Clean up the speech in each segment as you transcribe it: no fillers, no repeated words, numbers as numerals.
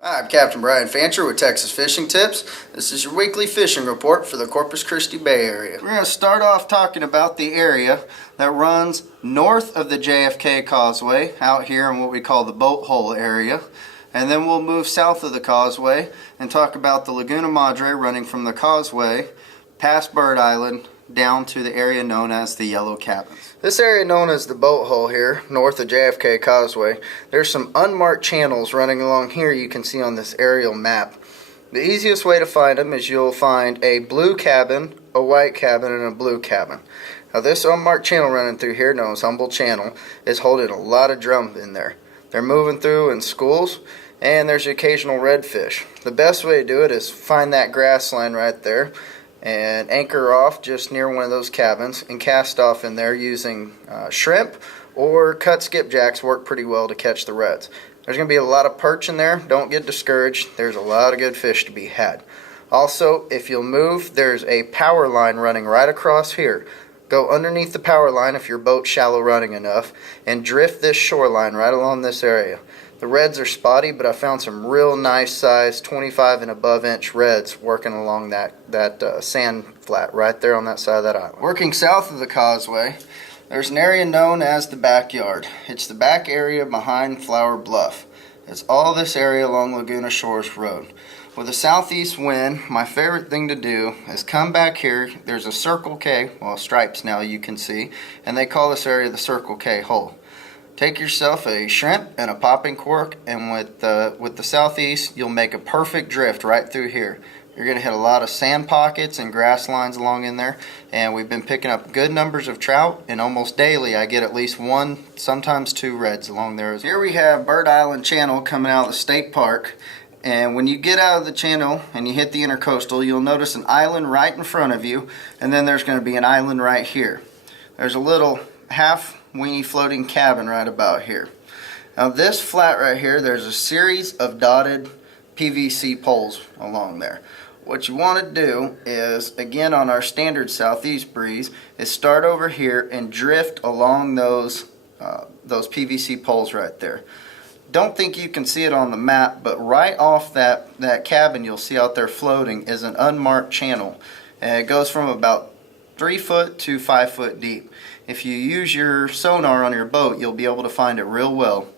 I'm Captain Brian Fancher with Texas Fishing Tips. This is your weekly fishing report for the Corpus Christi Bay area. We're going to start off talking about the area that runs north of the JFK Causeway out here in what we call the boat hole area. And then we'll move south of the causeway and talk about the Laguna Madre running from the causeway past Bird Island down to the area known as the Yellow Cabins. This area known as the boat hole here, north of JFK Causeway, there's some unmarked channels running along here you can see on this aerial map. The easiest way to find them is you'll find a blue cabin, a white cabin, and a blue cabin. Now this unmarked channel running through here, known as Humboldt Channel, is holding a lot of drum in there. They're moving through in schools, and there's the occasional redfish. The best way to do it is find that grass line right there and anchor off just near one of those cabins and cast off in there using shrimp or cut skipjacks. Work pretty well to catch the reds. There's going to be a lot of perch in there. Don't get discouraged. There's a lot of good fish to be had. Also, if you'll move, there's a power line running right across here. Go underneath the power line if your boat's shallow running enough and drift this shoreline right along this area. The reds are spotty, but I found some real nice size 25 and above inch reds working along that sand flat right there on that side of that island. Working south of the causeway, there's an area known as the backyard. It's the back area behind Flower Bluff. It's all this area along Laguna Shores Road. With a southeast wind, my favorite thing to do is come back here. There's a Circle K, well, stripes now you can see, and they call this area the Circle K hole. Take yourself a shrimp and a popping cork, and with the southeast, you'll make a perfect drift right through here. You're going to hit a lot of sand pockets and grass lines along in there, and we've been picking up good numbers of trout, and almost daily I get at least one, sometimes two reds along there. Here we have Bird Island Channel coming out of the state park, and when you get out of the channel and you hit the intercoastal, you'll notice an island right in front of you, and then there's going to be an island right here. There's a little half weenie floating cabin right about here. Now this flat right here, there's a series of dotted PVC poles along there. What you want to do is, again on our standard southeast breeze, is start over here and drift along those PVC poles right there. Don't think you can see it on the map, but right off that cabin you'll see out there floating is an unmarked channel, and it goes from about 3 foot to 5 foot deep. If you use your sonar on your boat, you'll be able to find it real well.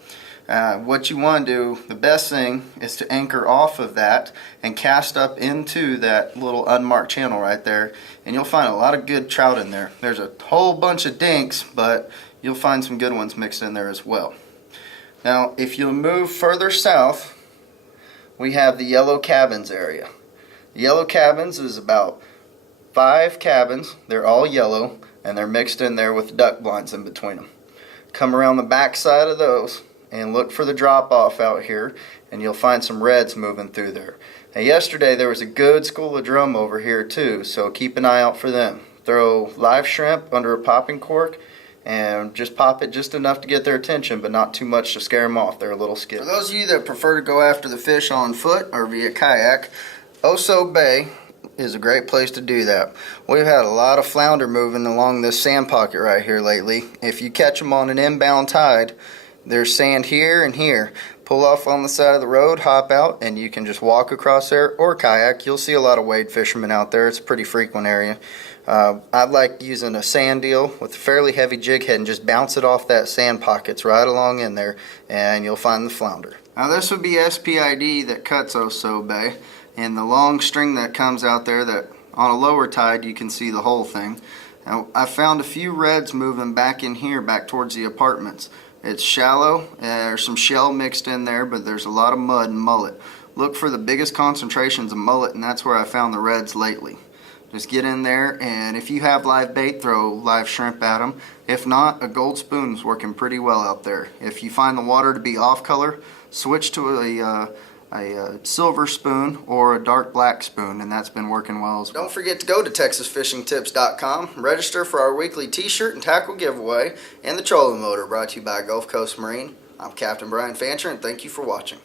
What you want to do, the best thing, is to anchor off of that and cast up into that little unmarked channel right there, and you'll find a lot of good trout in there. There's a whole bunch of dinks, but you'll find some good ones mixed in there as well. Now, if you move further south, we have the Yellow Cabins area. The Yellow Cabins is about 5 cabins. They're all yellow, and they're mixed in there with duck blinds in between them. Come around the back side of those and look for the drop off out here, and you'll find some reds moving through there. Now yesterday there was a good school of drum over here too, so keep an eye out for them. Throw live shrimp under a popping cork and just pop it just enough to get their attention, but not too much to scare them off. They're a little scared. For those of you that prefer to go after the fish on foot or via kayak, Oso Bay is a great place to do that. We've had a lot of flounder moving along this sand pocket right here lately. If you catch them on an inbound tide, there's sand here and here. Pull off on the side of the road, hop out, and you can just walk across there or kayak. You'll see a lot of wade fishermen out there. It's a pretty frequent area. I like using a sand deal with a fairly heavy jig head and just bounce it off that sand pockets right along in there, and you'll find the flounder. Now this would be SPID that cuts Oso Bay, and the long string that comes out there that on a lower tide you can see the whole thing. Now I found a few reds moving back in here, back towards the apartments. It's shallow, there's some shell mixed in there, but there's a lot of mud and mullet. Look for the biggest concentrations of mullet, and that's where I found the reds lately. Just get in there, and if you have live bait, throw live shrimp at them. If not, a gold spoon is working pretty well out there. If you find the water to be off color, switch to a silver spoon or a dark black spoon, and that's been working well as well. Don't forget to go to TexasFishingTips.com, register for our weekly t-shirt and tackle giveaway, and the trolling motor brought to you by Gulf Coast Marine. I'm Captain Brian Fancher, and thank you for watching.